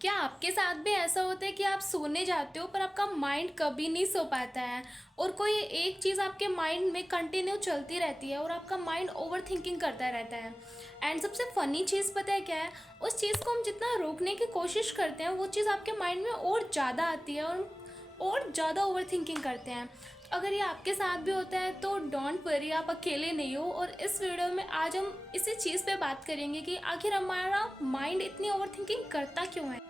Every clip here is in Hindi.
क्या आपके साथ भी ऐसा होता है कि आप सोने जाते हो पर आपका माइंड कभी नहीं सो पाता है और कोई एक चीज़ आपके माइंड में कंटिन्यू चलती रहती है और आपका माइंड ओवर थिंकिंग करता रहता है। एंड सबसे फ़नी चीज़ पता है क्या है? उस चीज़ को हम जितना रोकने की कोशिश करते हैं वो चीज़ आपके माइंड में और ज़्यादा आती है और ज़्यादा ओवर थिंकिंग करते हैं। तो अगर ये आपके साथ भी होता है तो डोंट वरी, आप अकेले नहीं हो। और इस वीडियो में आज हम इसी चीज़ पे बात करेंगे कि आखिर हमारा माइंड इतनी ओवर थिंकिंग करता क्यों है।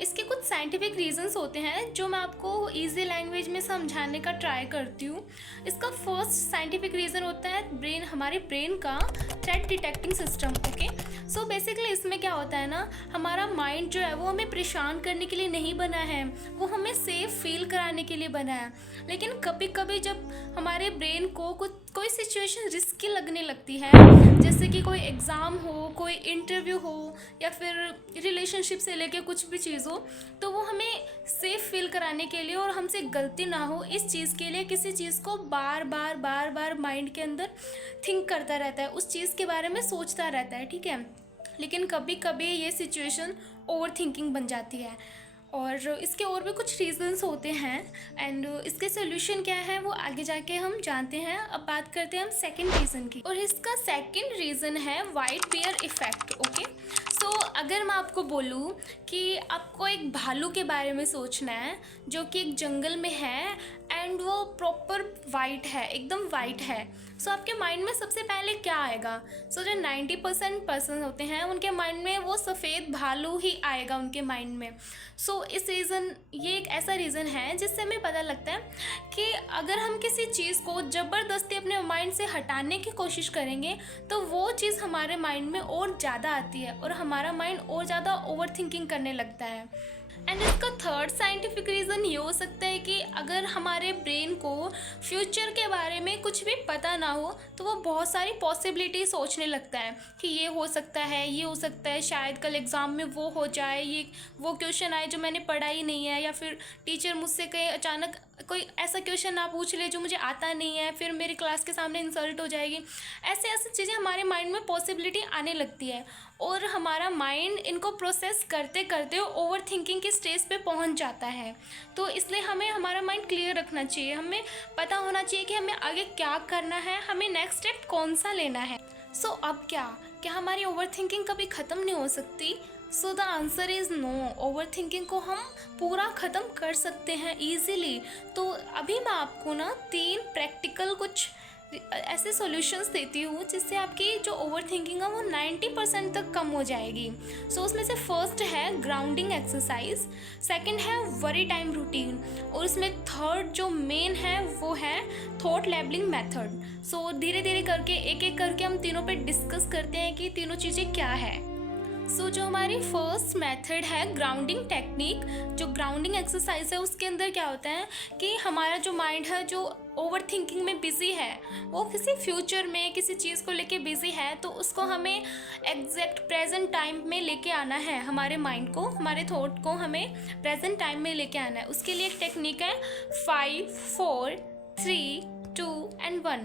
इसके कुछ साइंटिफिक रीजंस होते हैं जो मैं आपको इजी लैंग्वेज में समझाने का ट्राई करती हूँ। इसका फर्स्ट साइंटिफिक रीज़न होता है हमारे ब्रेन का threat detecting system. Okay, so basically इसमें क्या होता है ना, हमारा माइंड जो है वो हमें परेशान करने के लिए नहीं बना है, वो हमें सेफ फील कराने के लिए बना है। लेकिन कभी कभी जब हमारे ब्रेन को कोई सिचुएशन रिस्की लगने लगती है, जैसे कि कोई एग्ज़ाम हो, कोई इंटरव्यू हो या फिर रिलेशनशिप से लेके कुछ भी चीज़ हो, तो वो हमें सेफ फील कराने के लिए और हमसे गलती ना हो इस चीज़ के लिए किसी चीज़ को बार बार बार बार माइंड के अंदर थिंक करता रहता है, उस चीज़ के बारे में सोचता रहता है। ठीक है, लेकिन कभी कभी ये सिचुएशन ओवर थिंकिंग बन जाती है और इसके और भी कुछ रीज़न्स होते हैं। एंड इसके सोल्यूशन क्या है वो आगे जाके हम जानते हैं। अब बात करते हैं हम सेकंड रीज़न की, और इसका सेकंड रीज़न है वाइट पेयर इफ़ेक्ट। ओके, सो अगर मैं आपको बोलूँ कि आपको एक भालू के बारे में सोचना है जो कि एक जंगल में है एंड वो प्रॉपर वाइट है, एकदम वाइट है, सो आपके माइंड में सबसे पहले क्या आएगा? सो जो 90% पर्सन होते हैं उनके माइंड में वो सफ़ेद भालू ही आएगा उनके माइंड में। सो इस रीज़न, ये एक ऐसा रीज़न है जिससे हमें पता लगता है कि अगर हम किसी चीज़ को ज़बरदस्ती अपने माइंड से हटाने की कोशिश करेंगे तो वो चीज़ हमारे माइंड में और ज़्यादा आती है और हमारा माइंड और ज़्यादा ओवर थिंकिंग करने लगता है। एंड इसका थर्ड साइंटिफिक रीज़न ये हो सकता है कि अगर हमारे ब्रेन को फ्यूचर के बारे में कुछ भी पता ना हो तो वो बहुत सारी पॉसिबिलिटी सोचने लगता है कि ये हो सकता है, ये हो सकता है, शायद कल एग्ज़ाम में वो हो जाए, ये वो क्वेश्चन आए जो मैंने पढ़ा ही नहीं है, या फिर टीचर मुझसे कहीं अचानक कोई ऐसा क्वेश्चन ना पूछ ले जो मुझे आता नहीं है, फिर मेरी क्लास के सामने इंसल्ट हो जाएगी। ऐसे ऐसी चीज़ें हमारे माइंड में पॉसिबिलिटी आने लगती है और हमारा माइंड इनको प्रोसेस करते करते ओवर थिंकिंग की स्टेज पे पहुंच जाता है। तो इसलिए हमें हमारा माइंड क्लियर रखना चाहिए, हमें पता होना चाहिए कि हमें आगे क्या करना है, हमें नेक्स्ट स्टेप कौन सा लेना है। सो अब क्या हमारी ओवर थिंकिंग कभी ख़त्म नहीं हो सकती? So the answer is no. Overthinking को हम पूरा ख़त्म कर सकते हैं ईजीली। तो अभी मैं आपको ना 3 प्रैक्टिकल कुछ ऐसे सॉल्यूशंस देती हूँ जिससे आपकी जो ओवर थिंकिंग है वो 90% तक कम हो जाएगी। सो उसमें से फर्स्ट है ग्राउंडिंग एक्सरसाइज, सेकंड है वरी टाइम रूटीन, और उसमें थर्ड जो मेन है वो है थॉट लेबलिंग मेथड। सो धीरे धीरे करके एक एक करके हम तीनों पे डिस्कस करते हैं कि तीनों चीज़ें क्या है। सो जो हमारी फर्स्ट मेथड है ग्राउंडिंग टेक्निक, जो ग्राउंडिंग एक्सरसाइज है, उसके अंदर क्या होता है कि हमारा जो माइंड है जो ओवर थिंकिंग में बिजी है, वो किसी फ्यूचर में किसी चीज़ को लेके बिजी है, तो उसको हमें एग्जैक्ट प्रेजेंट टाइम में लेके आना है। हमारे माइंड को, हमारे थॉट को हमें प्रेजेंट टाइम में लेके आना है। उसके लिए एक टेक्निक है 5 4 3 2 एंड 1।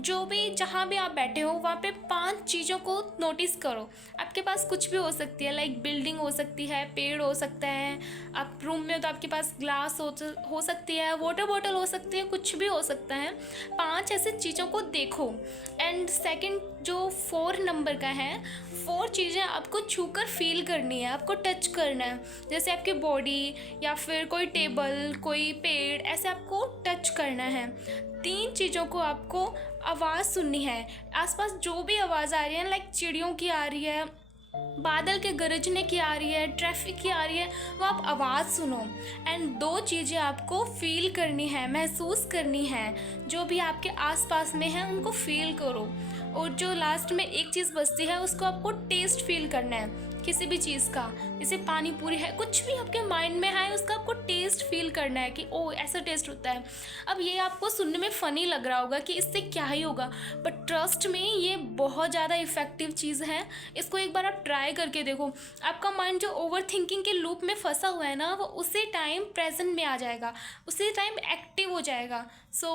जो भी जहाँ भी आप बैठे हो वहाँ पे 5 चीज़ों को नोटिस करो। आपके पास कुछ भी हो सकती है, लाइक बिल्डिंग हो सकती है, पेड़ हो सकता है, आप रूम में हो तो आपके पास ग्लास हो सकती है, वाटर बॉटल हो सकती है, कुछ भी हो सकता है। 5 ऐसे चीज़ों को देखो। एंड सेकंड जो 4 नंबर का है, 4 चीज़ें आपको छूकर फील करनी है, आपको टच करना है, जैसे आपकी बॉडी या फिर कोई टेबल, कोई पेड़, ऐसे आपको टच करना है। 3 चीज़ों को आपको आवाज़ सुननी है, आसपास जो भी आवाज़ आ रही है, लाइक चिड़ियों की आ रही है, बादल के गरजने की आ रही है, ट्रैफिक की आ रही है, वो आप आवाज़ सुनो। एंड 2 चीज़ें आपको फील करनी है, महसूस करनी है, जो भी आपके आसपास में है उनको फील करो। और जो लास्ट में एक चीज़ बचती है उसको आपको टेस्ट फील करना है, किसी भी चीज़ का, जैसे पानी पूरी है, कुछ भी आपके माइंड में है उसका आपको टेस्ट फील करना है कि ओ ऐसा टेस्ट होता है। अब ये आपको सुनने में फ़नी लग रहा होगा कि इससे क्या ही होगा, बट ट्रस्ट में ये बहुत ज़्यादा इफ़ेक्टिव चीज़ है। इसको एक बार आप ट्राई करके देखो, आपका माइंड जो ओवर थिंकिंग के लूप में फंसा हुआ है ना, वो उसी टाइम प्रेजेंट में आ जाएगा, उसी टाइम एक्टिव हो जाएगा। So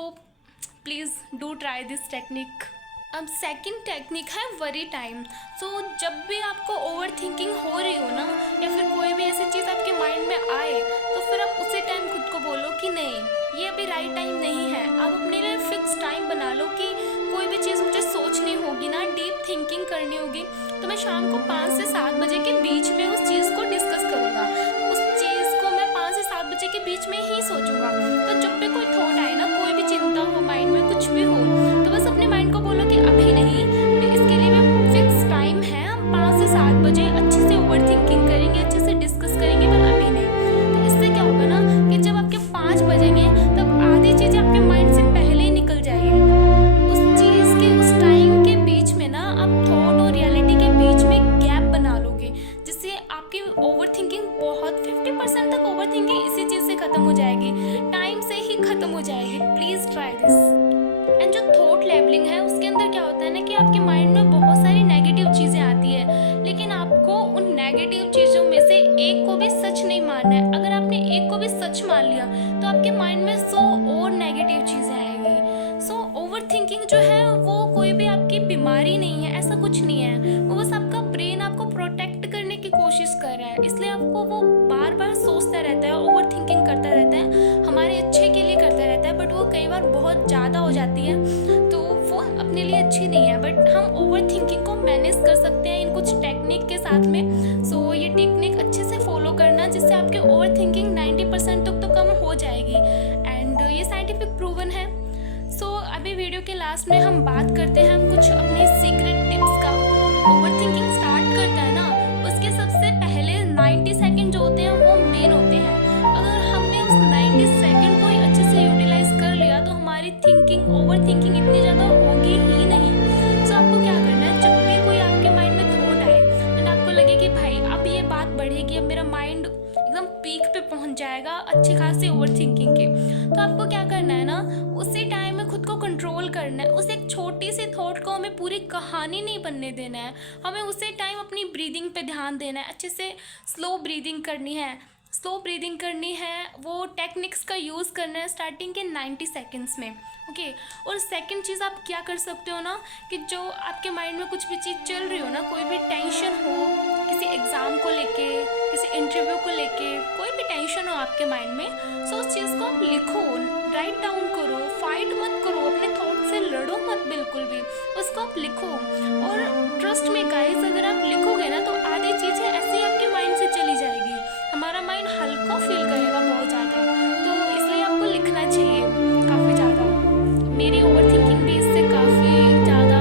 please do try this technique. अब सेकंड टेक्निक है वरी टाइम। सो जब भी आपको ओवर थिंकिंग हो रही हो ना, या फिर कोई भी ऐसी चीज़ आप ओवर थिंकिंग इसी चीज़ से ख़त्म हो जाएगी, टाइम से ही ख़त्म हो जाएगी। Please try this. एंड जो थॉट लेबलिंग है उसके अंदर क्या होता है ना कि आपके माइंड में बहुत सारी नेगेटिव चीज़ें आती है, लेकिन आपको उन नेगेटिव चीज़ों में से एक को भी सच नहीं मानना है। अगर आपने एक को भी सच मान लिया तो आपके माइंड में 100 और नेगेटिव चीज़ें आएंगी। सो ओवर थिंकिंग जो है वो कोई भी आपकी बीमारी नहीं है, ऐसा कुछ नहीं है। वो बस आपका ब्रेन आपको प्रोटेक्ट करने की कोशिश कर रहा है, इसलिए आपको वो बार बार सोचता रहता है, ओवर थिंकिंग करता रहता है, हमारे अच्छे के लिए करता रहता है। बट वो कई बार बहुत ज़्यादा हो जाती है तो वो अपने लिए अच्छी नहीं है। बट हम ओवर थिंकिंग को मैनेज कर सकते हैं इन कुछ टेक्निक के साथ में। सो ये टेक्निक अच्छे से फॉलो करना, जिससे आपके ओवर थिंकिंग 90% तक तो कम हो जाएगी। एंड ये साइंटिफिक प्रूवन है। सो अभी वीडियो के लास्ट में हम बात करते हैं हम कुछ अपने सीक्रेट टिप्स का। ओवर थिंकिंग स्टार्ट करता है ना, उसके सबसे पहले 90 सेकंड जो होते हैं वो मेन होते हैं। अगर हमने उस 90 सेकंड को ही अच्छे से यूटिलाइज कर लिया तो हमारी थिंकिंग, ओवर थिंकिंग इतनी ज़्यादा होगी ही नहीं। सो आपको क्या करना है, जब भी कोई आपके माइंड में थॉट आए एंड आपको लगे कि भाई अब ये बात बढ़ेगी, अब मेरा माइंड एकदम पीक पे पहुंच जाएगा अच्छी खासी ओवर थिंकिंग के, तो आपको क्या करना है ना, उसी टाइम में खुद को कंट्रोल करना है। उस एक छोटी सी थॉट को हमें पूरी कहानी नहीं बनने देना है। हमें उसी टाइम अपनी ब्रीदिंग पे ध्यान देना है, अच्छे से स्लो ब्रीदिंग करनी है, स्लो ब्रीदिंग करनी है। वो टेक्निक्स का यूज़ करना है स्टार्टिंग के 90 सेकेंड्स में। ओके। और सेकंड चीज़ आप क्या कर सकते हो ना, कि जो आपके माइंड में कुछ भी चीज़ चल रही हो ना, कोई भी टेंशन हो, किसी एग्ज़ाम को लेके, किसी इंटरव्यू को लेके, कोई भी टेंशन हो आपके माइंड में, सो उस चीज़ को आप लिखो, राइट डाउन करो, फाइट मत करो, अपने थॉट से लड़ो मत बिल्कुल भी, उसको आप लिखो। और ट्रस्ट में गाइस, अगर आप लिखोगे ना तो आधी चीज़ें ऐसे ही आपके माइंड से चली जाएगी, हमारा माइंड हल्का फील करेगा बहुत ज़्यादा। तो इसलिए आपको लिखना चाहिए काफ़ी ज़्यादा। मेरी ओवर थिंकिंग भी इससे काफ़ी ज़्यादा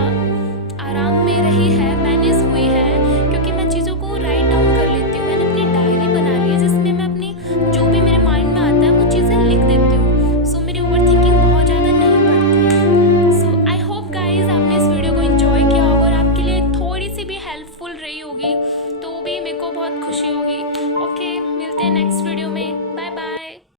आराम में रही है, मैनेज हुई है, क्योंकि मैं चीज़ों को राइट डाउन कर लेती हूँ। मैंने अपनी डायरी बना ली है जिसमें मैं अपनी जो भी मेरे माइंड में आता है वो चीज़ें लिख देती हूँ। सो मेरी ओवर थिंकिंग बहुत ज़्यादा नहीं बढ़ती है। सो आई होप गाइज आपने इस वीडियो को एंजॉय किया होगा और आपके लिए थोड़ी सी भी हेल्पफुल रही होगी, तो भी मेरे को बहुत खुशी होगी। ओके, मिलते हैं नेक्स्ट वीडियो।